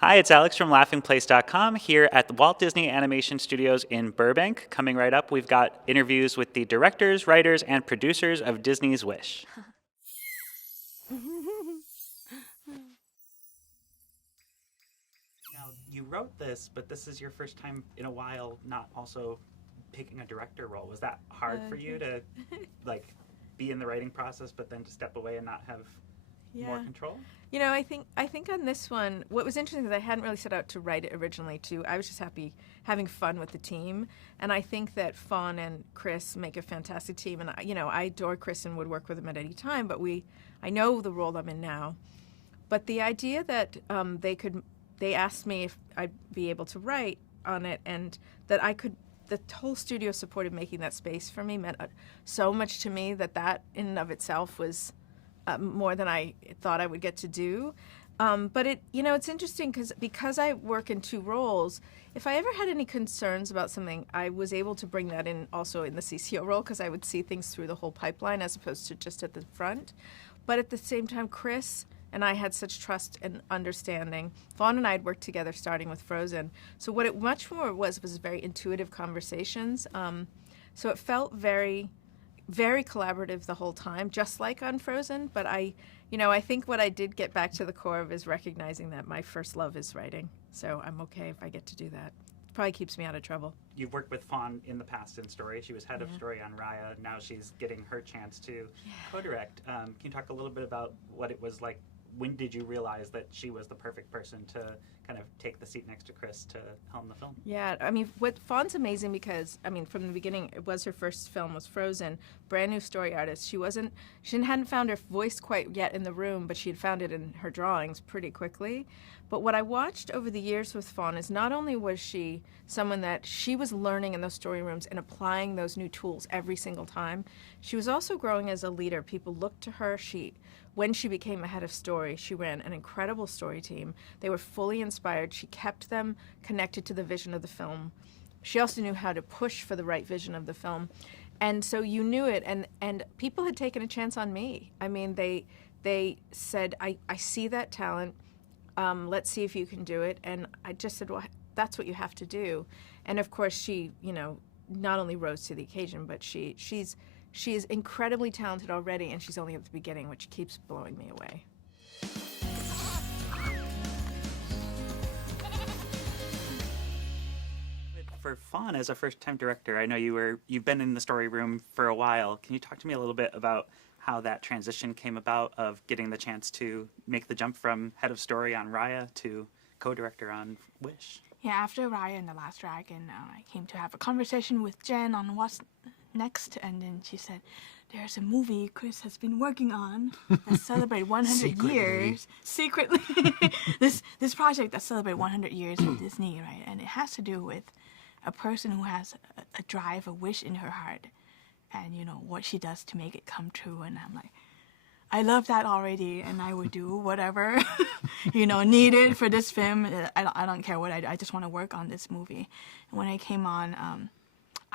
Hi, it's Alex from LaughingPlace.com here at the Walt Disney Animation Studios in Burbank. Coming right up, we've got interviews with the directors, writers, and producers of Disney's Wish. Now, you wrote this, but this is your first time in a while not also picking a director role. Was that hard for you to like be in the writing process, but then to step away and not have more control? You know, I think on this one, what was interesting is I hadn't really set out to write it originally. Too, I was just happy having fun with the team, and I think that Fawn and Chris make a fantastic team. And I adore Chris and would work with him at any time. But I know the role I'm in now. But the idea that they asked me if I'd be able to write on it, and that I could. The whole studio supported making that space for me meant so much to me that in and of itself was more than I thought I would get to do. But it's interesting because I work in two roles. If I ever had any concerns about something, I was able to bring that in also in the CCO role because I would see things through the whole pipeline as opposed to just at the front. But at the same time, Chris and I had such trust and understanding. Fawn and I had worked together starting with Frozen. So what it much more was very intuitive conversations. So it felt very, very collaborative the whole time, just like on Frozen. But I think what I did get back to the core of is recognizing that my first love is writing. So I'm okay if I get to do that. It probably keeps me out of trouble. You've worked with Fawn in the past in story. She was head of story on Raya. Now she's getting her chance to co-direct. Can you talk a little bit about what it was like? When did you realize that she was the perfect person to kind of take the seat next to Chris to helm the film? Yeah, I mean, Fawn's amazing because, from the beginning, it was her first film was Frozen, brand new story artist. She hadn't found her voice quite yet in the room, but she had found it in her drawings pretty quickly. But what I watched over the years with Fawn is not only was she someone that she was learning in those story rooms and applying those new tools every single time, she was also growing as a leader. People looked to her. When she became a head of story, she ran an incredible story team. They were fully inspired. She kept them connected to the vision of the film. She also knew how to push for the right vision of the film. And so you knew it, and people had taken a chance on me. I mean, they said, I see that talent. Let's see if you can do it. And I just said, well, that's what you have to do. And of course, she, not only rose to the occasion, but she is incredibly talented already, and she's only at the beginning, which keeps blowing me away. For Fawn, as a first-time director, I know you've been in the story room for a while. Can you talk to me a little bit about how that transition came about of getting the chance to make the jump from head of story on Raya to co-director on Wish? Yeah, after Raya and the Last Dragon, I came to have a conversation with Jen on what's next, and then she said, there's a movie Chris has been working on that celebrate 100 years secretly. this project that celebrate 100 years of Disney, right? And it has to do with a person who has a drive, a wish in her heart, and what she does to make it come true. And I'm like, I love that already, and I would do whatever needed for this film. I don't care what I do. I just want to work on this movie. And when I came on,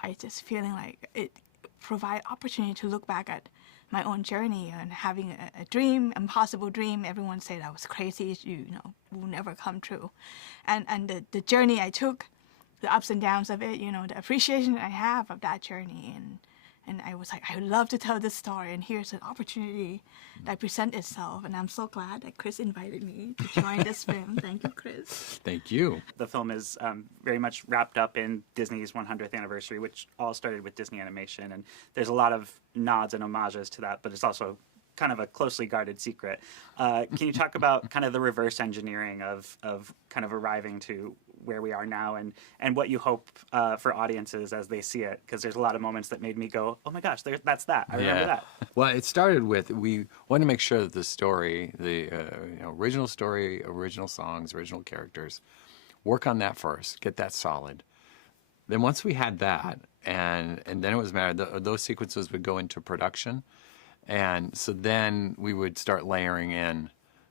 I just feeling like it provide opportunity to look back at my own journey and having a dream, impossible dream. Everyone said I was crazy, will never come true. And the journey I took, the ups and downs of it, the appreciation I have of that journey. And I was like, I would love to tell this story, and here's an opportunity that presents itself. And I'm so glad that Chris invited me to join this film. Thank you, Chris. Thank you. The film is very much wrapped up in Disney's 100th anniversary, which all started with Disney Animation. And there's a lot of nods and homages to that, but it's also kind of a closely guarded secret. Can you talk about kind of the reverse engineering of kind of arriving to where we are now and what you hope for audiences as they see it? Because there's a lot of moments that made me go, oh my gosh, that's that. I remember that. Well, it started with, we wanted to make sure that the story, the original story, original songs, original characters, work on that first, get that solid. Then once we had that, and then it was a matter, those sequences would go into production. And so then we would start layering in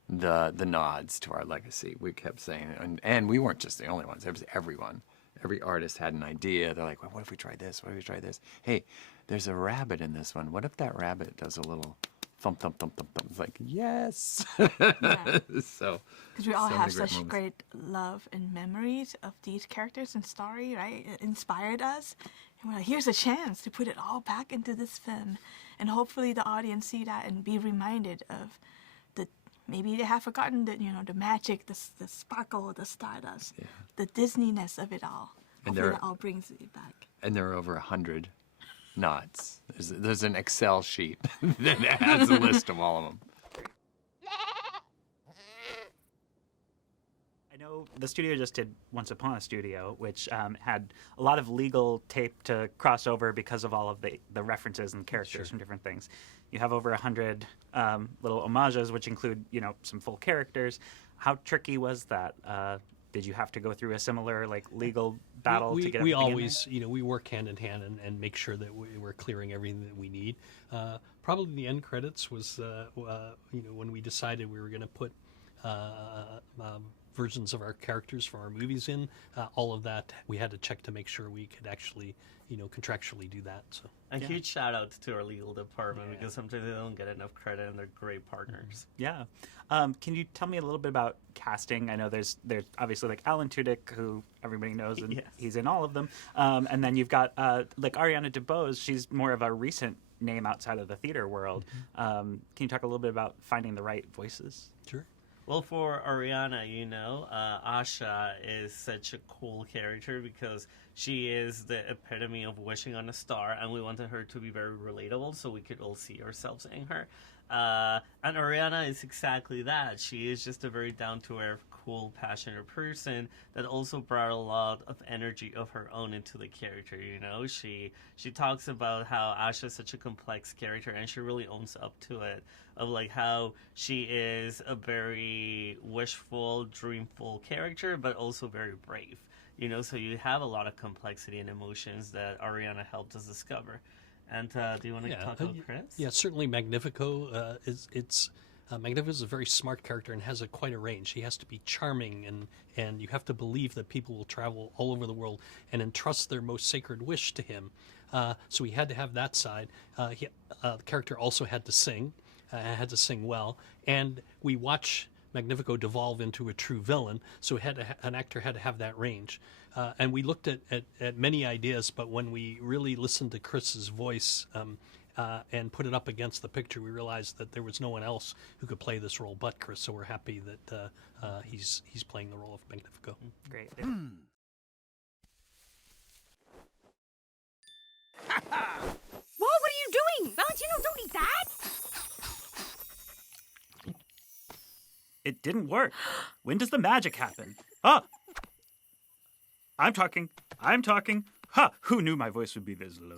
the nods to our legacy. We kept saying, and we weren't just the only ones. It was everyone. Every artist had an idea. They're like, well, what if we try this? What if we try this? Hey, there's a rabbit in this one. What if that rabbit does a little thump, thump, thump, thump, thump. It's like, yes. Yeah. So, Because we all so have many great such moments. great love and memories of these characters and story, right? It inspired us. And we're like, here's a chance to put it all back into this film. And hopefully the audience see that and be reminded of the, maybe they have forgotten the, the magic, the sparkle, the stardust, the Disney-ness of it all. And Hopefully there- that all brings it back. And there are over 100 nods. There's an Excel sheet that has a list of all of them. I know the studio just did Once Upon a Studio, which had a lot of legal tape to cross over because of all of the references and characters from different things. You have over 100 little homages, which include, some full characters. How tricky was that? Did you have to go through a similar legal battle to get everything we in there? always we work hand in hand and make sure that we're clearing everything that we need. Probably the end credits was when we decided we were going to put versions of our characters from our movies in. All of that we had to check to make sure we could actually contractually do that. So A huge shout out to our legal department because sometimes they don't get enough credit and they're great partners. Yeah. Can you tell me a little bit about casting? I know there's obviously Alan Tudyk, who everybody knows, and Yes. he's in all of them. And then you've got Ariana DeBose. She's more of a recent name outside of the theater world. Can you talk a little bit about finding the right voices? sure. Well, for Ariana, Asha is such a cool character because she is the epitome of wishing on a star, and we wanted her to be very relatable so we could all see ourselves in her. And Ariana is exactly that. She is just a very down-to-earth, cool, passionate person that also brought a lot of energy of her own into the character, She talks about how Asha is such a complex character, and she really owns up to it, of how she is a very wishful, dreamful character, but also very brave. So you have a lot of complexity and emotions that Ariana helped us discover. And do you want to talk about Chris? Yeah, certainly Magnifico Magnifico is a very smart character and has quite a range. He has to be charming, and you have to believe that people will travel all over the world and entrust their most sacred wish to him. So he had to have that side. The character also had to sing well, and we watch Magnifico devolve into a true villain, so an actor had to have that range. And we looked at many ideas, but when we really listened to Chris's voice and put it up against the picture, we realized that there was no one else who could play this role but Chris, so we're happy that he's playing the role of Magnifico. Great. Whoa, what are you doing? Valentino, don't eat that! It didn't work. When does the magic happen? Ah! I'm talking. Ha! Who knew my voice would be this low?